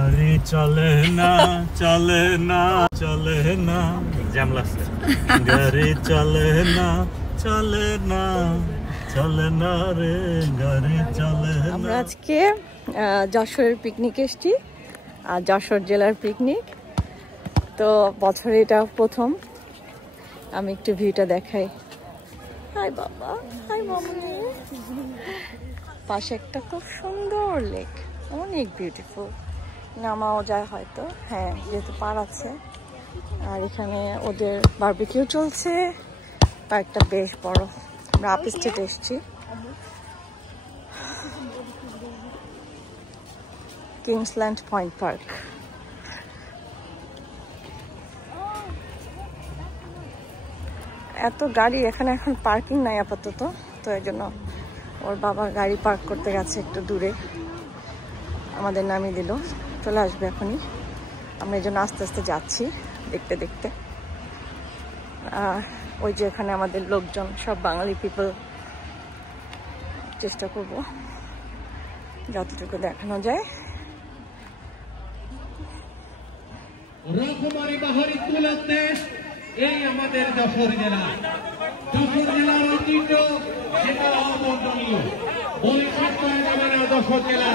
গাড়ি চলে না চলে না চলে না জ্যাম লাগছে গাড়ি চলে না চলে না চলে না রে গাড়ি চলে না। আমরা আজকে যশোরের পিকনিক এসেছি আর যশোর জেলার পিকনিক তো বছরে এটা প্রথম। আমি একটু ভিউটা দেখাই। হাই বাবা, হাই মামুনি। পাশে একটা খুব সুন্দর লেক, অনেক বিউটিফুল। নামাও যায় হয়তো, হ্যাঁ যেহেতু পার আছে। আর এখানে ওদের বারবিকিউ চলছে। পার্কটা বেশ বড়। আমরা আপ স্টেটে এসেছি। Kingsland point park. এত গাড়ি এখানে, এখন পার্কিং নাই আপাতত, তো এই জন্য ওর বাবা গাড়ি পার্ক করতে গেছে একটু দূরে, আমাদের নামিয়ে দিল। চলে আসবে এখনই। আমরা এই জন্য আস্তে আস্তে যাচ্ছি দেখতে দেখতে। ওই যে এখানে আমাদের লোকজন সব বাঙালি পিপল। চেষ্টা করব যতটুকু দেখানো যায়। রকমারি বাহারি তুলার দেশ এই আমাদের যশোর জেলা। যশোর জেলার ঐতিহ্য সেটা অবর্ণনীয়, বলে শেষ করা যাবে না। যশোর জেলা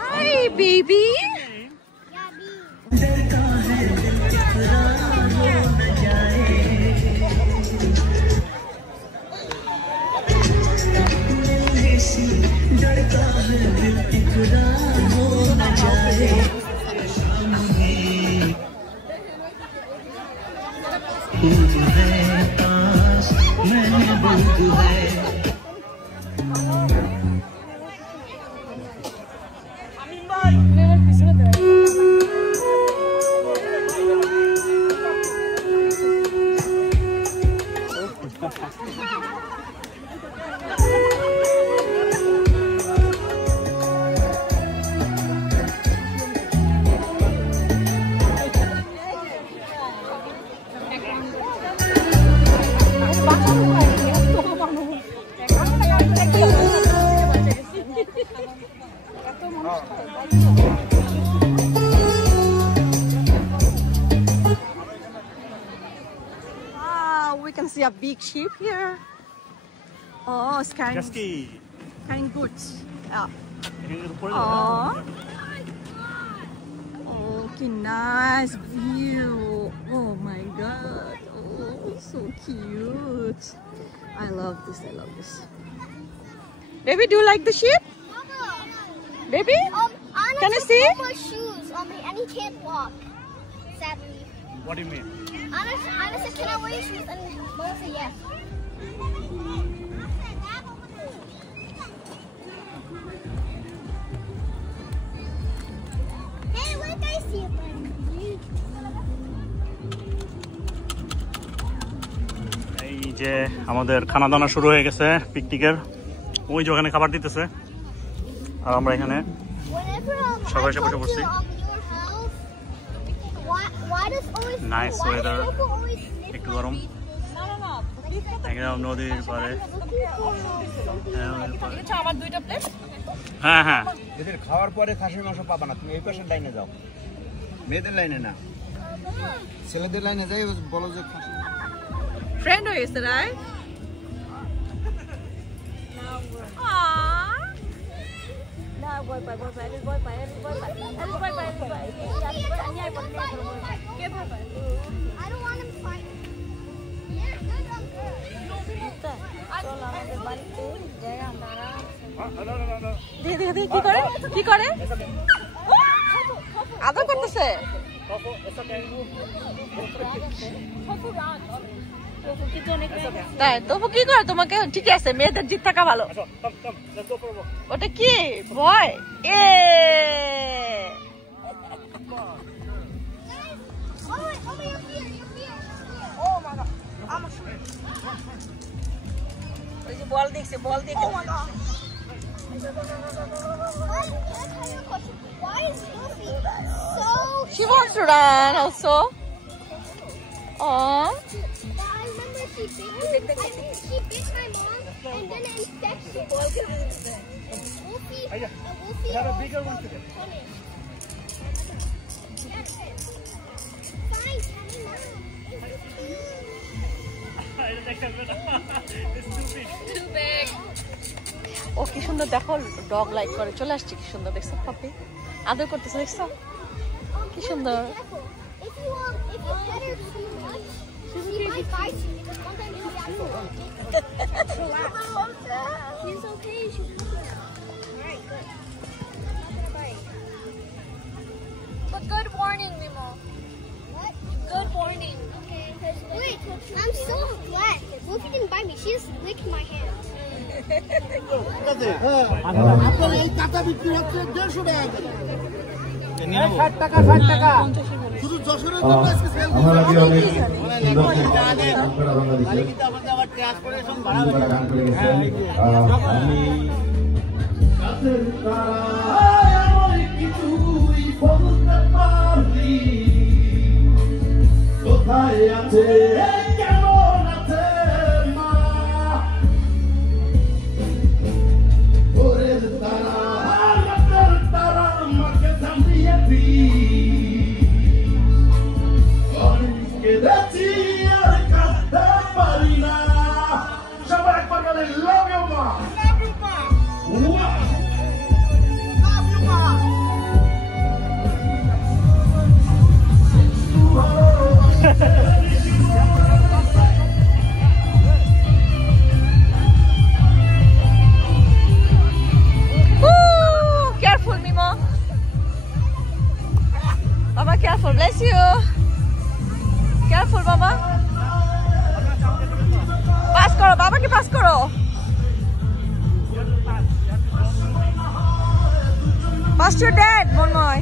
Hi, baby. We can see a big ship here. Oh, it's carrying goods. Yeah. Oh, okay, nice view. Oh my God. Oh, so cute. I love this. I love this. Baby, do you like the ship? Baby, can you see? No more shoes, and he can't walk. Sadly. What do you mean? Anna said, "Can I wear your shoes?" And Mom said, "Yes." Hey, look! I see a bunny. এই যে আমাদের খানা দানা শুরু হয়ে গেছে পিকনিকের। ওই যে ওখানে খাবার দিতেছে আর আমরা এখানে সবাই এসে বসে পড়ছি। নাইস ওয়েদার, একটু গরম। একদম নদীর পারে। হ্যাঁ হ্যাঁ, এদের খাওয়ার পরে খাসির মাংস পাবা না। তুমি এই পাশের লাইনে যাও, মেয়েদের লাইনে না, ছেলেদের লাইনে যাই। বলো যে Friend হয়েছে, right? I don't want him to fight me. কি করে কি করে আদর করতেছে। তাই তবু কি করে তোমাকে? ঠিক আছে, মেয়েদের জিত থাকা ভালো। ওটা কি ভয়? ওই যে বল দেখছে, বল দেখে Why is Luffy so She wants to run also. Aww. I remember she bit my mom and then an infection. Wolfie, have a bigger one today. Fine, Too big. ও কি সুন্দর দেখো, ডগ লাইক করে চলে আসছে, কি সুন্দর দেখছো পাপি, আদর করতেছে দেখছো কি সুন্দর। If you pet her too much, she might bite you because sometimes she's absolutely She's okay. She's alright, good. Not gonna bite. But good warning, Mimo. What? Good warning. Okay. Wait, I'm so glad. Wolfie didn't bite me. She just licked my hand. আপনার এই কাঁচা বিক্রি হচ্ছে 150 টাকা করে। 60 টাকা 60 টাকা শুধু যশোরের জন্য আজকে সেল আমার আগে অনেক আপনারা আবার ট্রান্সপোর্টেশন ভাড়া গান করে গেছেন। আমি কোথায় আছে কেমন আছে মা ওরে তারা আমাকে জানিয়েছি অনেকে দেখি আর কাঁদতে পারি না সবাই একবার বলে লাভ ইউ মা Careful, Mimo. Baba, careful. Bless you. Careful, Baba. Pass karo, Baba ke pass karo. Pass your dad, Monmoy.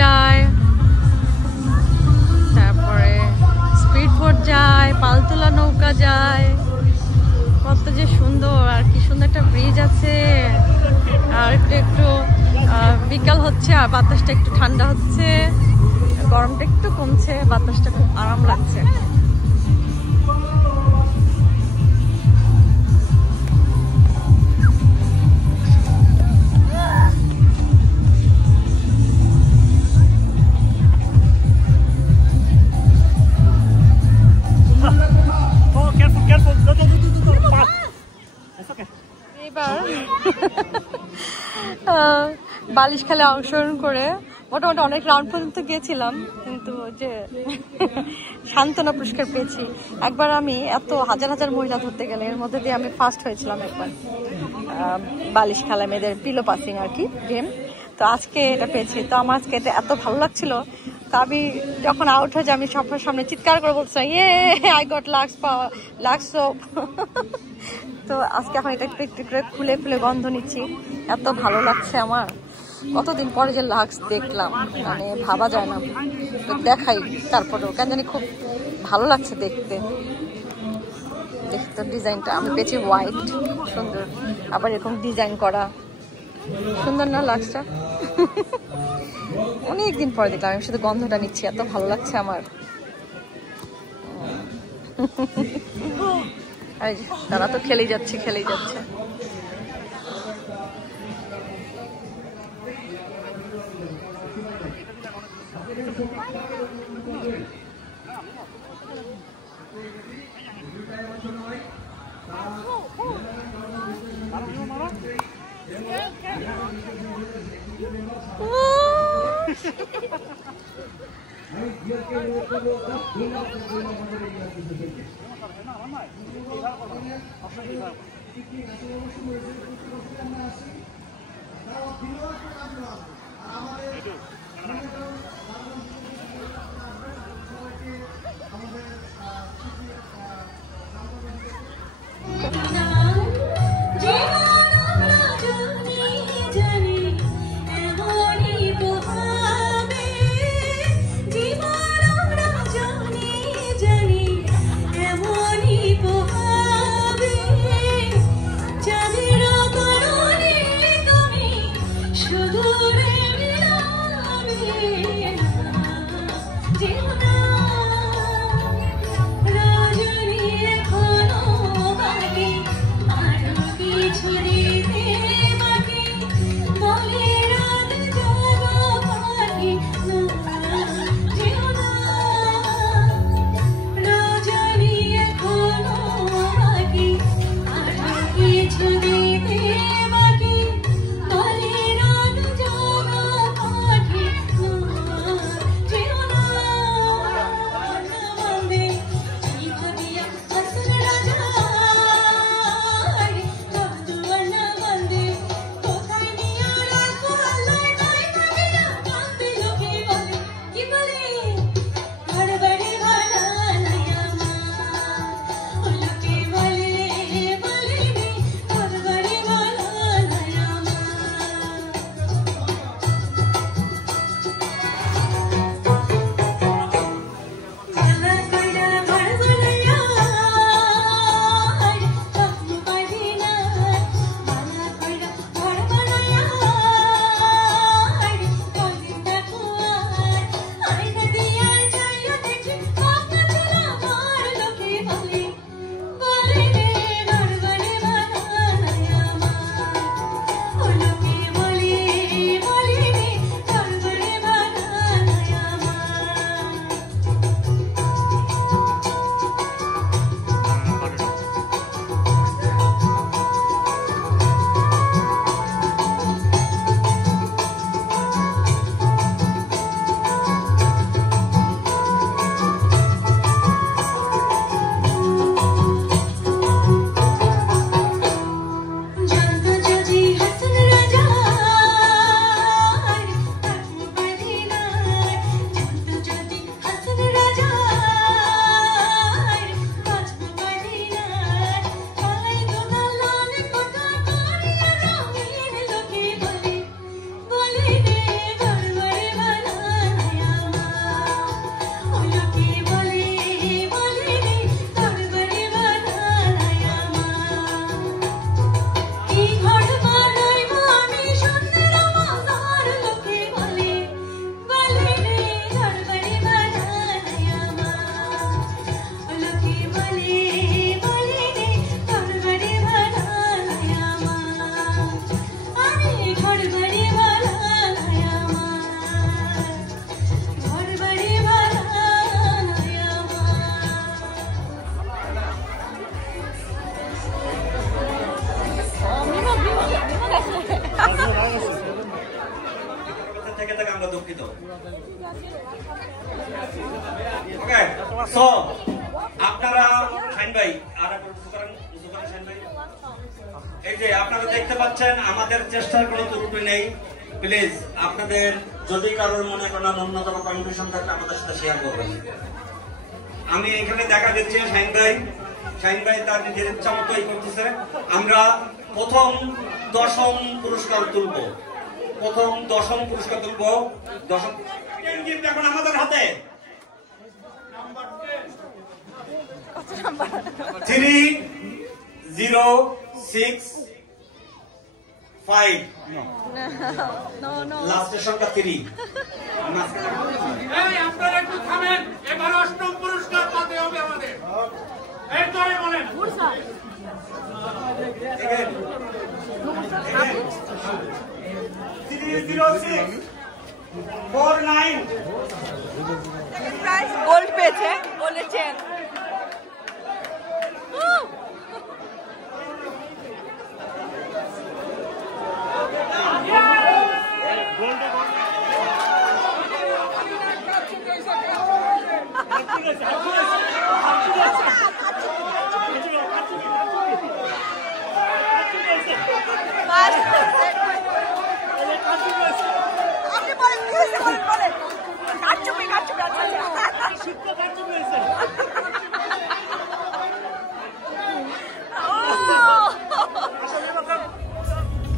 যায়, তারপরে স্পিড বোট যায়, পালতোলা নৌকা যায়, কত যে সুন্দর। আর কি সুন্দর একটা ব্রিজ আছে। আর একটু একটু বিকাল হচ্ছে আর বাতাসটা একটু ঠান্ডা হচ্ছে, গরমটা একটু কমছে, বাতাসটা খুব আরাম লাগছে। বালিশ খেলে অংশগ্রহণ করে মোটামুটি অনেক রাউন্ড পর্যন্ত গিয়েছিলাম, কিন্তু যে সান্ত্বনা পুরস্কার পেয়েছি। একবার আমি এত হাজার হাজার মহিলা ধরতে গেলে এর মধ্যে দিয়ে আমি ফার্স্ট হয়েছিলাম একবার, বালিশ খেলা মেয়েদের পিলো পাসিং আর কি গেম। তো আজকে এটা পেয়েছি, তো আমার আজকে এটা এত ভালো লাগছিল। তো আমি যখন আউট হয়ে যাই আমি সবার সামনে চিৎকার করে বলছিলাম, ইয়ে আই গট লাক্স সোপ। তো আজকে এখন এটা একটু একটু করে খুলে খুলে গন্ধ নিচ্ছি, এত ভালো লাগছে আমার। কতদিন পরে যে লাক্স দেখলাম, মানে ভাবা যায় না। তো দেখাই তারপরেও কেন জানি খুব ভালো লাগছে দেখতে। দেখতে ডিজাইনটা আমি পেয়েছি হোয়াইট, সুন্দর, আবার এরকম ডিজাইন করা, সুন্দর না লাক্সটা? অনেকদিন পরে দেখলাম, আমি শুধু গন্ধটা নিচ্ছি, এত ভালো লাগছে আমার। এই যে তারা তো খেলেই যাচ্ছে খেলেই যাচ্ছে। আপনারা শাইন ভাই আর শাইন ভাই এই যে আপনারা দেখতে পাচ্ছেন আমাদের চেষ্টার কোনো ত্রুটি নেই। প্লিজ আপনাদের যদি কারোর মনে কোনো ন্যূনতম কনফিউশন থাকে আমাদের সাথে শেয়ার করবেন। আমি এখানে দেখা দিচ্ছি শাইন ভাই তার নিজের ইচ্ছা মতোই করতেছে। আমরা প্রথম দশম পুরস্কার তুলব, দশম গিফট এখন আমাদের হাতে 3065 লাস্টের সংখ্যা 3। আপনারা একটু থামেন, এবার অষ্টম পুরস্কার পাতে হবে আমাদের। গোল্ড পেয়েছে, বলেছেন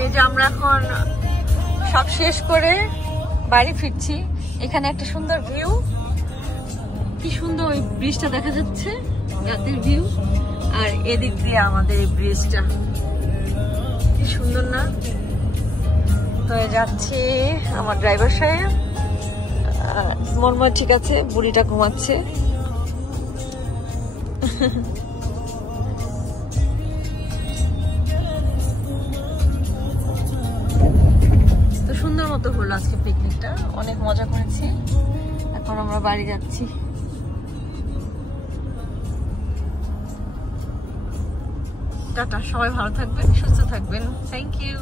এই যে আমরা এখন সব শেষ করে বাড়ি ফিরছি। এখানে একটা সুন্দর ভিউ, কি সুন্দর ওই ব্রিজটা দেখা যাচ্ছে, রাতের ভিউ। আর এদিক দিয়ে আমাদের এই ব্রিজটা কি সুন্দর না? তো যাচ্ছি, আমার ড্রাইভার সাহেব মনময় ঠিক আছে, বুড়িটা ঘুমাচ্ছে। তো সুন্দর মতো হলো আজকে পিকনিকটা, অনেক মজা করেছি। এখন আমরা বাড়ি যাচ্ছি। টাটা, সবাই ভালো থাকবেন, সুস্থ থাকবেন। Thank you.